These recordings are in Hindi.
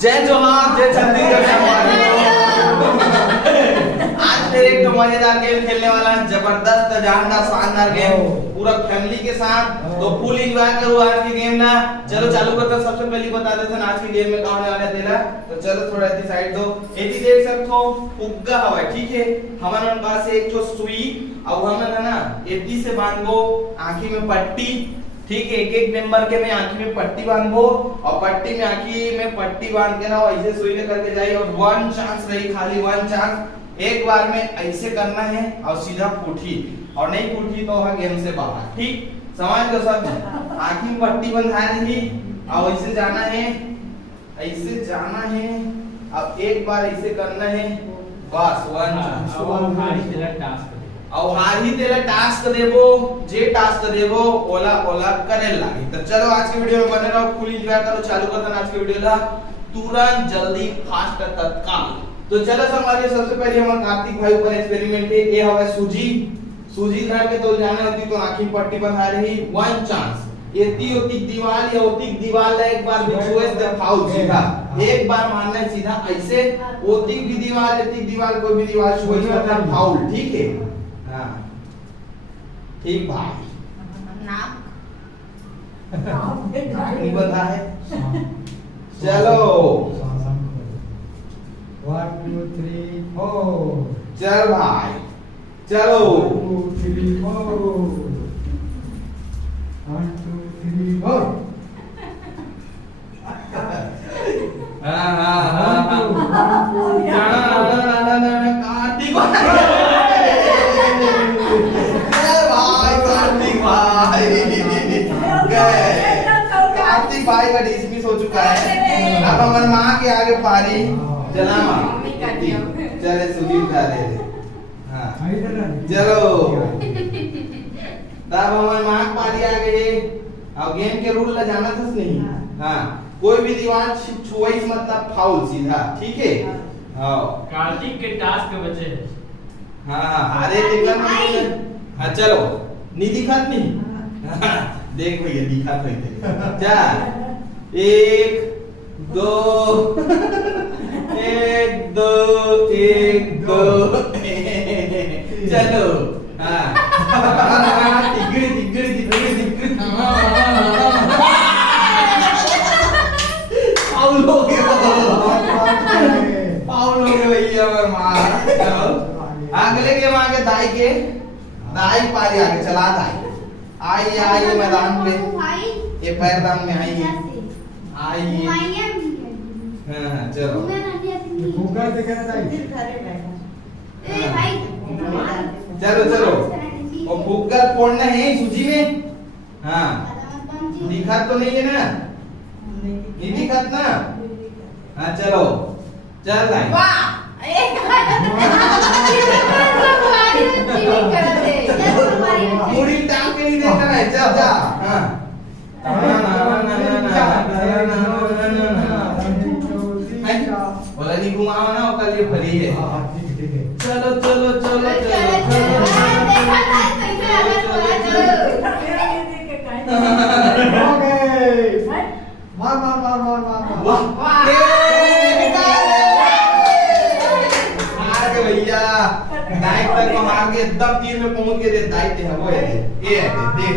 जय जोहार, जय छत्तीसगढ़। आज फिर एक मजेदार गेम खेलने वाला है, जबरदस्त जानदार शानदार गेम, पूरा फैमिली के साथ। तो फुल एंजॉय करो आज की गेम ना। चलो चालू करते हैं। सबसे पहले बता देते हैं आज की गेम में कौन होने वाला है तेरा। तो चलो थोड़ा इधर साइड दो। एती देख सकते हो फुग्गा हवा है, ठीक है। हमारे पास एक जो सुई और हमने ना एती से बांधो आंखी में पट्टी, ठीक है। एक एक मेंबर के में आंखी में पट्टी बांधो और पट्टी में आंखी में पट्टी बांध के ना ऐसे सुई ले करके जाइए और वन चांस रही, खाली वन चांस। एक बार में ऐसे करना है और सीधा फूटी, और नहीं फूटी तो वहां गेम से बाहर, ठीक। समझ लो सब। आंखी में पट्टी बंधा रही और ऐसे जाना है, ऐसे जाना है। अब एक बार ऐसे करना है बस वन चांस। और हारी तेरा टास्क देबो, जे टास्क देबो ओला ओला करे लागी। तो चलो आज के वीडियो में बने रहो, फुल एंजॉय करो। चालू करते हैं आज के वीडियो ला तुरंत, जल्दी, फास्ट, तत्काल। तो चलो हमारे सबसे पहले हमारे कार्तिक भाई ऊपर एक्सपेरिमेंट है। ये हवा सूजी, सूजी धर के तो जाने होती तो आंखी पट्टी बंधा रही, वन चांस। एती ओती दीवार या ओती दीवार ला एक बार बिछुए से फाउल सीधा, एक बार मारना है सीधा ऐसे। ओती भी दीवार, एती दीवार, कोई भी दीवार छुए से फाउल, ठीक है। हाँ ठीक भाई। नाक नहीं बंधा है। चलो 1 2 3 4। चल भाई चलो 1 2 3 4। 1 2 3 4। हाँ हाँ हाँ कार्तिक कार्तिक भाई का डिसमिस हो चुका है। अब हमारे माँ के आगे पारी चला माँ, चले सूजी उठा दे। हाँ चलो तब हमारे माँ के पारी आ गए। अब गेम के रूल ला जाना था नहीं। हाँ कोई भी दीवार छुआई मतलब फाउल सीधा, ठीक है। हाँ कार्तिक के टास्क बचे। हाँ अरे दिखा नहीं। हाँ चलो नहीं दिखा नहीं। देख भैया दिखा तो चल 1 2 1 2 1 2 चलो। हाँ तिगड़ी तिगड़ी तिगड़ी तिगड़ी पाउल हो गए, पाउल हो गए भैया और मार। चलो अगले के वहां के दाई पारी आगे चला दाई आई आई मैदान पे, ये पैरदान में आई आई। हाँ चलो फुग्गा दिखा चाहिए। चलो चलो और फुग्गा फोड़ना है सूजी में। हाँ दिखा तो नहीं है ना, नहीं दिखा ना। हाँ चलो चल भाई पूरी टांग के नहीं देखना है। चल जा। हाँ बोला नहीं घुमाओ ना कल ये फरी है। चलो चलो चलो मार मार मार मार मार। वाह भैया दाई तक को मार के एकदम तीर में पहुंच के दे। दाई ते है वो है ये है देख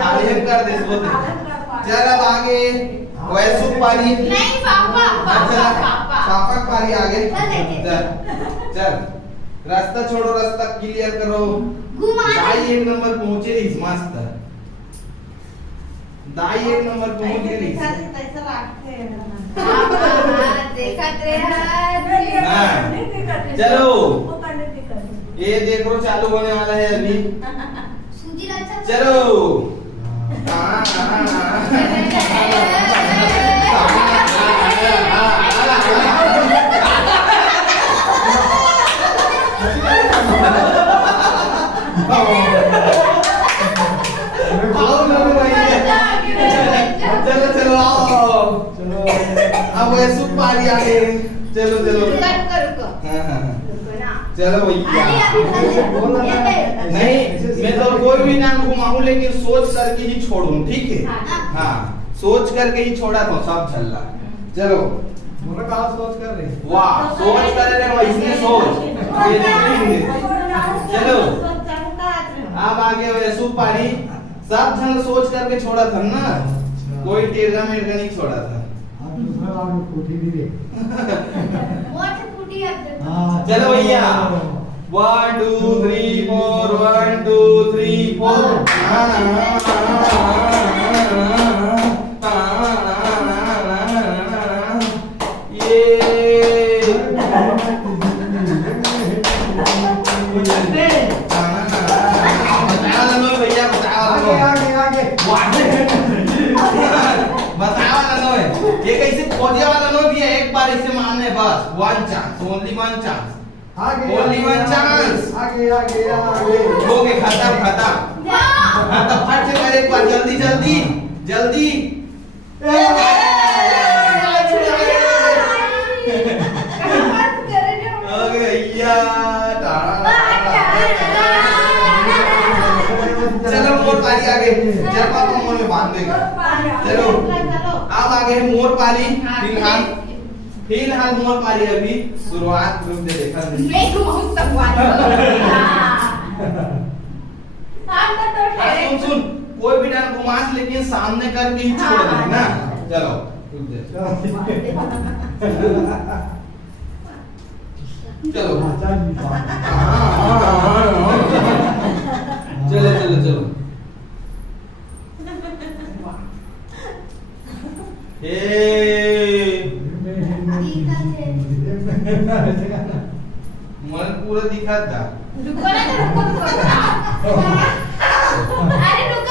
खाली हम कर दे सो। चल अब आगे वैसु पारी नहीं पापा पापा पारी आगे। चल चल रास्ता छोड़ो, रास्ता क्लियर करो। दाई एक नंबर पहुंचे इस मस्त, दाई एक नंबर पहुंच गई। चलो ये देखो चालू होने वाला है अभी। चलो चलो चलो आओ चलो अब वैसु पारी आ गए। चलो चलो चलो भैया नहीं मैं तो कोई भी नाम घुमाऊं लेकिन सोच करके ही छोड़ूं, ठीक है। हाँ सोच करके ही छोड़ा तो सब चल रहा। चलो दोनों कहाँ सोच कर रहे हैं? वाह सोच कर रहे हो इसने सोच ये देखेंगे चलो अब आगे वैसु पारी सब जन सोच करके छोड़ा था ना कोई टेढ़ा मेढ़ा नहीं छोड़ा था आप दूसरा वाला कोठी भी दे। हाँ, चलो भैया 1 2 3 4 1 2 3 4 ये बताओ ना भैया बताओ आगे आगे आगे। बताओ ना ये कैसे खोजिया वाला नो भी है एक बार इसे मारने बस one chance only one chance आगे Only one chance. आगे आगे आगे। हो गए खत्म खत्म खत्म फट से कर एक बार जल्दी जल्दी जल्दी हो गए भैया चलो मोर पारी आगे जब पापा मोर में बांध देगा चलो अब आगे है मोर पारी फिलहाल मोर पारी अभी शुरुआत रुक दे देखा नहीं सुन सुन कोई भी डाल घुमास लेकिन सामने करके ही छोड़ दे ना चलो रुक दे चलो चलो चलो चलो मन पूरा दिखा था अरे रुको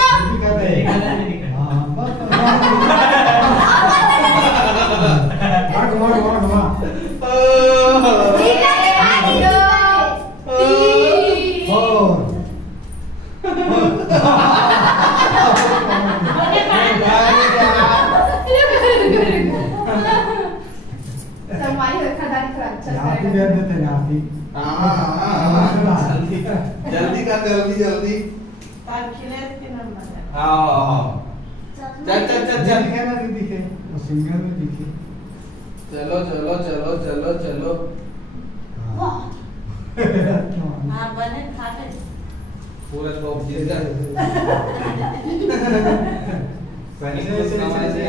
जल्दी कर जल्दी जल्दी हाँ चल चल चल चल दिखे सिंगल में दिखे। चलो चलो चलो चलो चलो पूरा टॉप जीत गया सही से नमाज से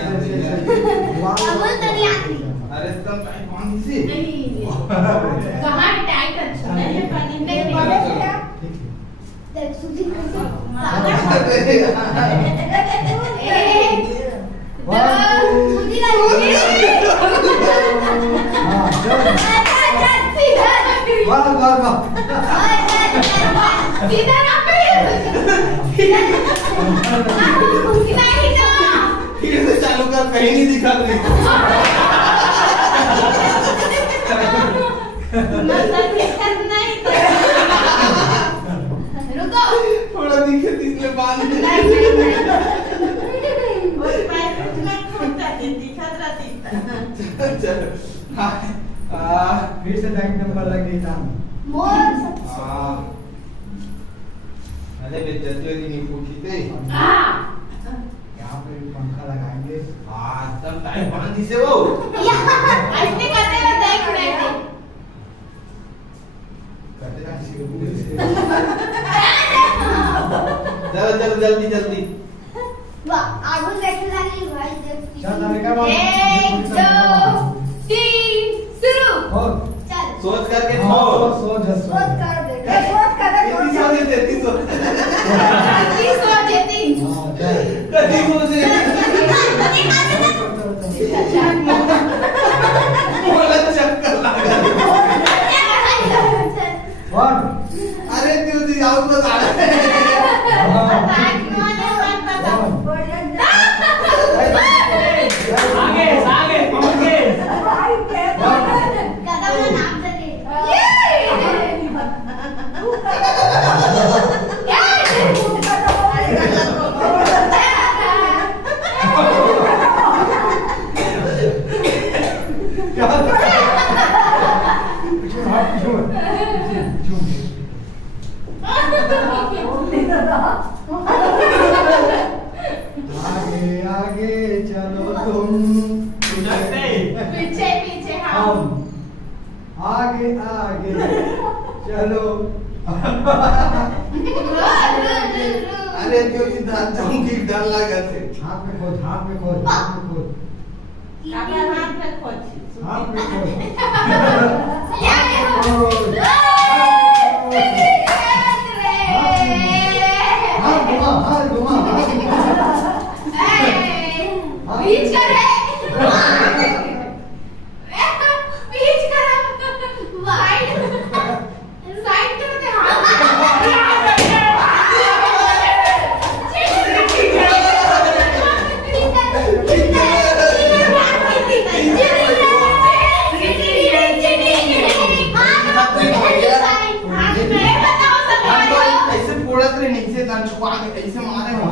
अरे तुम टाइम कौन सी कहाँ टाइट अच्छा नहीं पानी नहीं देख सुधी फिर से चालू कर कहीं नहीं दिखा रही रुको थोड़ा दिखे इसलिए बांध दे चल फिर से लाइन नंबर लग गई था। अरे बेइज्जती वाली नहीं पूछी थे यहाँ पे पंखा लगाएंगे। तब टाइम बांध दी से वो ऐसे करते हैं देख रहे थे करते ना किसी को बोले से। चलो चलो जल्दी जल्दी आगुन देखने लगी भाई चल लड़का बात। 1 2 3 शुरू और चल सोच करके हाँ, छोड़ सोच सोच कर दे सोच कर दे इतनी सोच देते इतनी सोच देती हाँ, चल। कभी सोच बोला चक्कर लगा और अरे तू आउट बता रहा है आगे आगे आगे आगे आगे चलो तुम। सकते आगे आगे चलो अरे क्यों सिद्धांत चौकी डर लगा थे हाथ में खोद हाथ में खोद हाथ में खोद अपना हाथ में खोज हाथ में खोद हाथ घुमा हाथ घुमा बीच कर है बीच कर वाइड साइड करते ऐसे फोड़त रहे नीचे तन छुआ के ऐसे मारे हो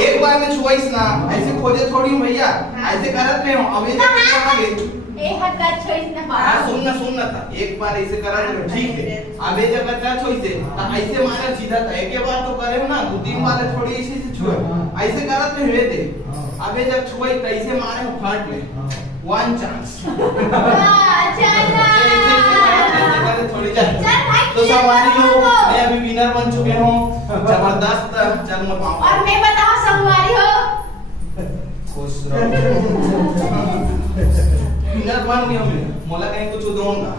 एक बार में छुआइस ना ऐसे खोजे थोड़ी हूं भैया ऐसे करत रहे हो अब ये कहां गए ए हक्का छोइस ना हां सुनना था एक बार ऐसे करा ठीक है अब ये जगह टच होई से ऐसे मारे सीधा था एक बार तो करे हो ना दो तीन बार थोड़ी ऐसे से छुए ऐसे करत रहे हुए थे अब ये जब छुआई तो ऐसे मारे हो फट ले वन चांस थोड़ी जाए तो सवारी लोग मैं अभी विनर बन चुके हूं जबरदस्त जन्म पाऊं और मैं बताओ संगवारी हो खुश रहो विनर बन गया मैं मोला कहीं कुछ दूंगा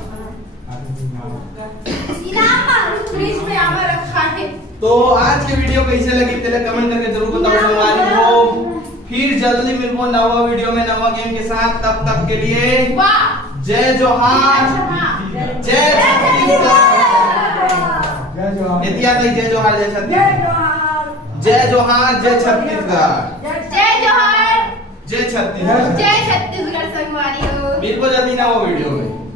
इनाम फ्रिज में आवा रखा है तो आज की वीडियो कैसे लगी पहले कमेंट करके जरूर बताओ संगवारी हो फिर जल्दी मिलबो नवा वीडियो में नवा गेम के साथ तब तक के लिए वाह जय जोहार जय छत्तीसगढ़ जय जोहार इतिहास जय जोहार जय छत्तीसगढ़ जय जोहार जय छत्तीसगढ़ जय जोहार जय छत्तीसगढ़ जय छत्तीसगढ़ संगवारी हो मिलबो जल्दी नवा वीडियो में